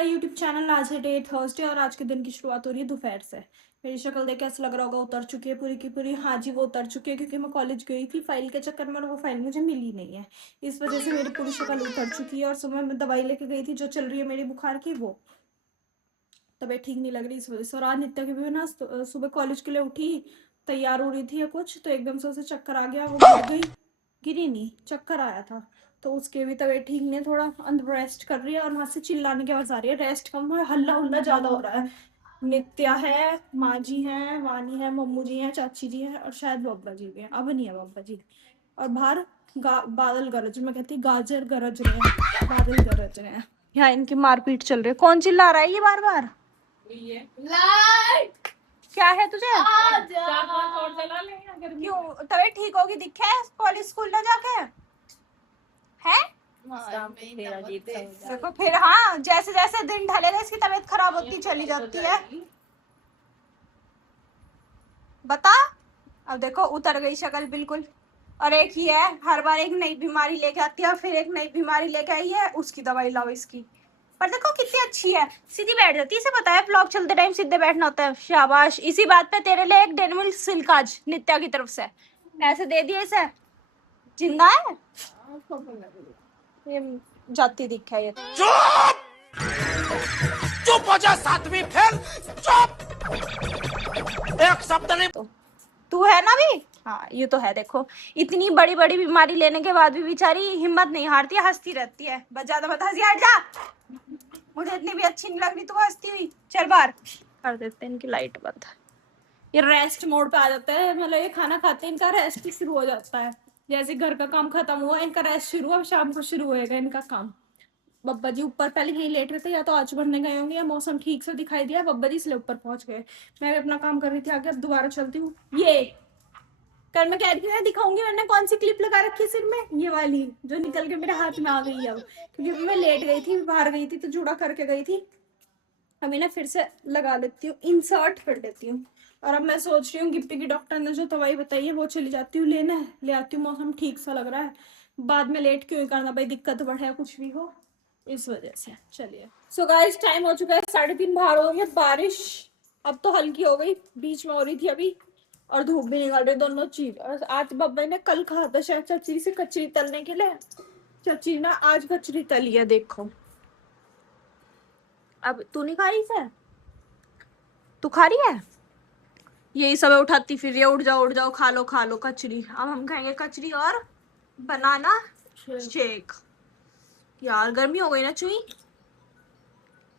मेरा YouTube channel. आज है डे थर्सडे और आज के दिन की शुरुआत हो रही है दोपहर से। मेरी शक्ल देख के ऐसा लग रहा होगा उतर चुकी है पूरी की पूरी। हाँ जी, वो उतर चुकी है क्योंकि मैं कॉलेज गई थी फाइल के चक्कर में और वो फाइल मुझे मिली नहीं है। इस वजह से मेरी पूरी शक्ल उतर चुकी है। और सुबह मैं दवाई लेके गई थी जो चल रही है मेरी बुखार की, वो तबीयत ठीक नहीं लग रही इस वजह से। और आज नित्या की भी ना सुबह कॉलेज के लिए उठी, तैयार हो रही थी या कुछ, तो एकदम से उसे चक्कर आ गया, वो गिर गई। गिरी नहीं, चक्कर आया था। तो उसके भी तबीयत ठीक नहीं है, थोड़ा अंदर रेस्ट कर रही है और वहां से चिल्लाने की आवाज आ रही है। रेस्ट कम है, हल्ला हुल्ला ज्यादा हो रहा है। नित्या है, माँ जी है, वानी है, मम्मू जी है, चाची जी है और शायद बब्बा जी भी है। अब नहीं है बब्बा जी। और बाहर बादल गरज, मैं कहती गाजर गरज रहे हैं, बादल गरज रहे हैं। यहाँ इनकी मारपीट चल रही है। कौन चिल्ला रहा है ये बार बार? लाइट क्या है तुझे? क्यों तबीयत ठीक होगी? दिखे कॉलेज स्कूल ना जाके है? देखो फिर, हाँ जैसे जैसे दिन ढलेगा इसकी तबीयत खराब होती चली जाती है। बता, अब देखो उतर गई शक्ल बिल्कुल। और एक ही है, हर बार एक नई बीमारी लेके आती है और फिर एक नई बीमारी लेके आई है, उसकी दवाई लाओ इसकी। पर देखो कितनी अच्छी है, सीधी बैठ जाती है। इसे पता है व्लॉग चलते टाइम सीधे बैठना होता है। शाबाश, इसी बात पे तेरे लिए एक डेनिमल सिल्क आज नित्या की तरफ से पैसे दे दिए इसे। जिंदा है ये, जाती दिखा है ये। चुप चुप हो जा, सातवीं फेल। चुप, एक शब्द नहीं। तो तू है ना भी? हाँ ये तो है। देखो इतनी बड़ी बड़ी बीमारी लेने के बाद भी बेचारी हिम्मत नहीं हारती है, हंसती रहती है। बस ज्यादा मत हंसी, हट जा। मुझे इतनी भी अच्छी नहीं लग रही तू हंसती हुई। चल बाहर कर देते हैं इनकी लाइट बंद। ये रेस्ट मोड पे आ जाता है, मतलब ये खाना खाते हैं इनका रेस्ट शुरू हो जाता है। जैसे घर का काम खत्म हुआ इनका रेस्ट शुरू, अब शाम को शुरू होएगा इनका काम। बब्बा जी ऊपर पहले यहीं लेट रहे थे, या तो आँच भरने गए होंगे या मौसम ठीक से दिखाई दिया बब्बा जी इसलिए ऊपर पहुंच गए। मैं भी अपना काम कर रही थी आगे, अब दोबारा चलती हूँ। ये कल मैं कह रही थी दिखाऊंगी मैंने कौन सी क्लिप लगा रखी है सिर में, ये वाली जो निकल के मेरे हाथ में आ गई है अब, क्योंकि मैं लेट गई थी, बाहर गई थी तो जुड़ा करके गई थी। अभी ना फिर से लगा लेती हूँ, इंसर्ट कर देती हूँ। और अब मैं सोच रही हूँ गिप्पी की डॉक्टर ने जो दवाई बताई है वो चली जाती हूँ लेना है, ले आती हूँ। मौसम ठीक सा लग रहा है, बाद में लेट क्यों करना भाई, दिक्कत बढ़े कुछ भी हो इस वजह से। चलिए सो गाइस, टाइम हो चुका है 3:30, बाहर हो गई बारिश। अब तो हल्की हो गई, बीच में हो रही थी अभी, और धूप भी निकल रही, दोनों चीज। और आज बब्बा ने कल कहा था शायद चची से कचरी तलने के लिए, चची ना आज कचरी तली है देखो। अब तू नहीं खा रही सर? तू खा रही है? यही सब उठाती फिर ये, उठ जाओ खा लो कचरी। अब हम खाएंगे कचरी और बनाना शेक। यार गर्मी हो गई ना चुई।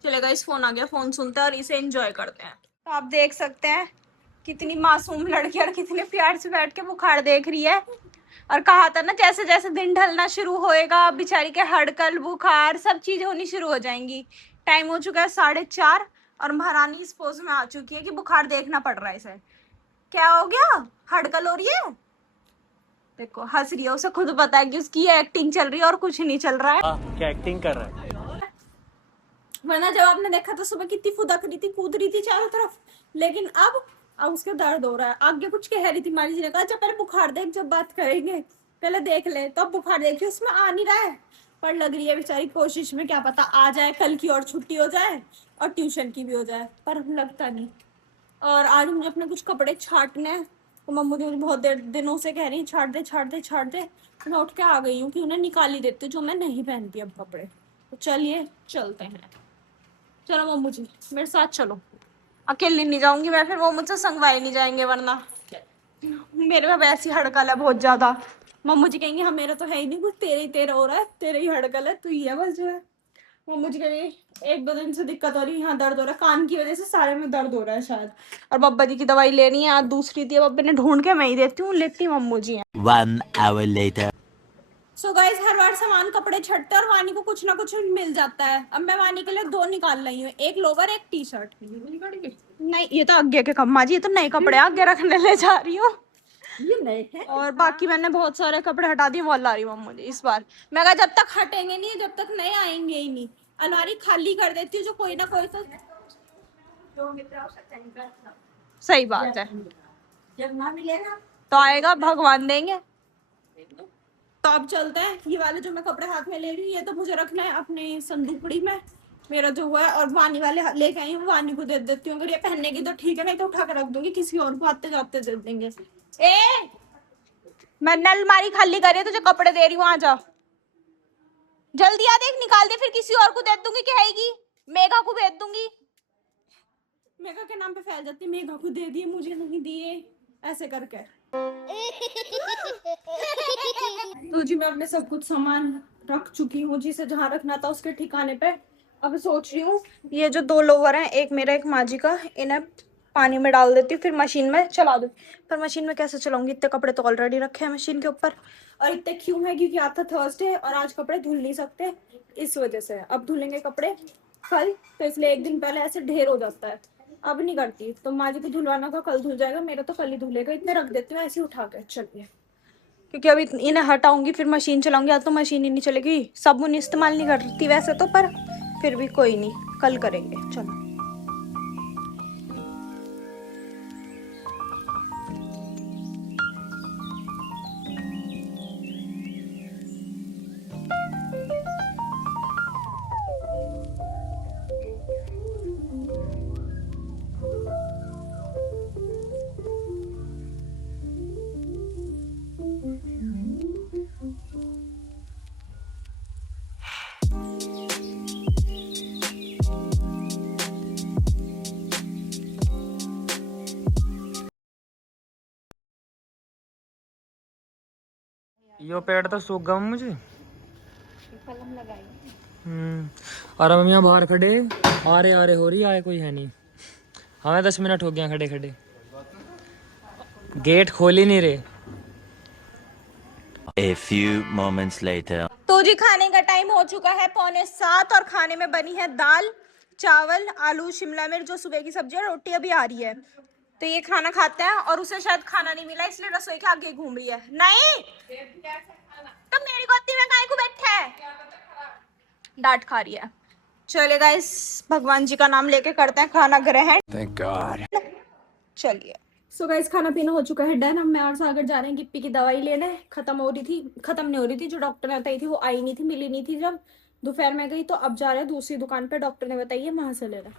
चलेगा, इस फोन आ गया, फोन सुनते हैं और इसे एंजॉय करते हैं। तो आप देख सकते हैं कितनी मासूम लड़की और कितने प्यार से बैठ के बुखार देख रही है। और कहा था ना जैसे जैसे दिन ढलना शुरू होएगा बेचारी के हड़कल बुखार सब चीजें होनी शुरू हो जाएंगी। टाइम हो चुका है 4:30 और महारानी इस पोज में आ चुकी है कि बुखार देखना पड़ रहा है इसे। क्या हो गया, हड़कल हो रही है? देखो हंस रही है, उसे खुद पता है कि उसकी एक्टिंग चल रही है और कुछ नहीं चल रहा है। क्या एक्टिंग कर रहा है? वरना जब आपने देखा तो सुबह कितनी फुदक रही थी, कूद रही थी चारों तरफ। लेकिन अब उसके दर्द हो रहा है। आगे कुछ कह रही थी मारी जी ने कहा, अच्छा पहले बुखार देख, जब बात करेंगे पहले देख ले, तब बुखार देख। उसमें आ नहीं रहा है पर लग रही है बेचारी कोशिश में, क्या पता आ जाए, कल की और छुट्टी हो जाए और ट्यूशन की भी हो जाए, पर लगता नहीं। और आज मुझे अपने कुछ कपड़े छाटने हैं, तो मम्मी मुझे बहुत देर दिनों से कह रही छाट दे छाट दे छाट दे। तो मैं उठ के आ गई हूँ कि उन्हें निकाल ही देती हूँ जो मैं नहीं पहनती अब कपड़े। तो चलिए चलते हैं। चलो मम्मू जी मेरे साथ चलो, अकेली नहीं जाऊंगी मैं, फिर वो मुझसे संगवाए नहीं जाएंगे, वरना मेरे में वैसी हड़कल है बहुत ज्यादा। मम्मू जी कहेंगे हाँ मेरा तो है ही नहीं कुछ, तेरे ही तेरा हो रहा है, तेरे ही हड़कल है, तू ही है बस जो है। मम्मू जी कहेंगे 1-2 दिन से दिक्कत हो रही है, यहाँ दर्द हो रहा है, कान की वजह से सारे में दर्द हो रहा है शायद। और बब्बा जी की दवाई लेनी है, आज दूसरी थी, बब्बे ने ढूंढ के मैं ही देती हूँ, लेती मम्मू जी है। 1 hour later. सो गाइस, हर बार सामान कपड़े छटते और वानी को कुछ ना कुछ मिल जाता है। अब मैं वानी के लिए 2 निकाल रही हूँ, एक लोवर एक टी शर्ट। नहीं ये तो आगे के कम्मा जी, ये तो नए कपड़े आगे रखने ले जा रही हूँ, ये नए हैं। और बाकी मैंने बहुत सारे कपड़े हटा दिए, वो ला रही हूँ मुझे इस बार। मैं कहा जब तक हटेंगे नहीं, जब तक नए आएंगे ही नहीं, अलमारी खाली कर देती हूँ, जो कोई ना कोई तो सही बात है, जब ना मिलेगा तो आएगा भगवान देंगे। तो अब चलते हैं, ये वाले जो मैं कपड़े हाथ में ले रही हूँ ये तो मुझे रखना है अपने संदूकड़ी में, मेरा जो हुआ है, और वानी वाले लेके आई हूँ, वानी को दे देती हूँ, अगर ये पहनेगी तो ठीक है, नहीं तो उठा के रख दूंगी, किसी और को आते जाते दे देंगे। ए, मैंने अलमारी खाली करी है, तुझे कपड़े दे रही हूँ, आ जा जल्दी, आ देख निकाल दे, फिर किसी और को दे दूंगी, कहेगी मेघा को भेज दूंगी, मेघा के नाम पे फैल जाती है, मेघा को दे दिए मुझे नहीं दिए, ऐसे करके। तो जी मैं अपने सब कुछ सामान रख चुकी हूँ, जिसे जहाँ रखना था उसके ठिकाने पे। अब सोच रही हूँ ये जो 2 लोवर हैं, एक मेरा एक माँ जी का, इन्हें पानी में डाल देती हूँ, फिर मशीन में चला दूँ। पर मशीन में कैसे चलाऊंगी, इतने कपड़े तो ऑलरेडी रखे हैं मशीन के ऊपर, और इतने क्यों है क्योंकि आज था थर्सडे और आज कपड़े धुल नहीं सकते, इस वजह से अब धुलेंगे कपड़े कल, तो इसलिए एक दिन पहले ऐसे ढेर हो जाता है। अब नहीं करती, तो माँ जी को धुलवाना का कल धुल जाएगा, मेरा तो कल ही धुलेगा, इतने रख देती हूँ ऐसे ही उठा के। चलिए, क्योंकि अभी इन्हें हटाऊंगी फिर मशीन चलाऊंगी, आज तो मशीन ही नहीं चलेगी, साबुन इस्तेमाल नहीं करती वैसे तो, पर फिर भी कोई नहीं, कल करेंगे। चलो यो पेड़ तो सूख गया मुझे। कलम लगाई। और हम यहाँ बाहर खड़े आ रहे हो रही आए कोई है नहीं, हमें 10 मिनट हो गया खड़े खड़े, गेट खोल ही नहीं रहे। A few moments later. तो जी खाने का टाइम हो चुका है 6:45, और खाने में बनी है दाल चावल आलू शिमला मिर्च, जो सुबह की सब्जी है, रोटी अभी आ रही है, तो ये खाना खाते हैं। और उसे शायद खाना नहीं मिला इसलिए रसोई के आगे घूम रही है। नहीं तो मेरी गोदी में काहे को बैठा है, डांट खा रही है। चलिए गाइस, भगवान जी का नाम लेके करते हैं खाना ग्रहण। Thank God. चलिए सो गाइस, खाना पीना हो चुका है डन। हम मैं और सागर जा रहे हैं गिप्पी की दवाई लेने, खत्म नहीं हो रही थी, जो डॉक्टर ने बताई थी वो आई नहीं थी, मिली नहीं थी, जब दोपहर में गई, तो अब जा रहे हैं दूसरी दुकान पे, डॉक्टर ने बताई है वहां से लेना।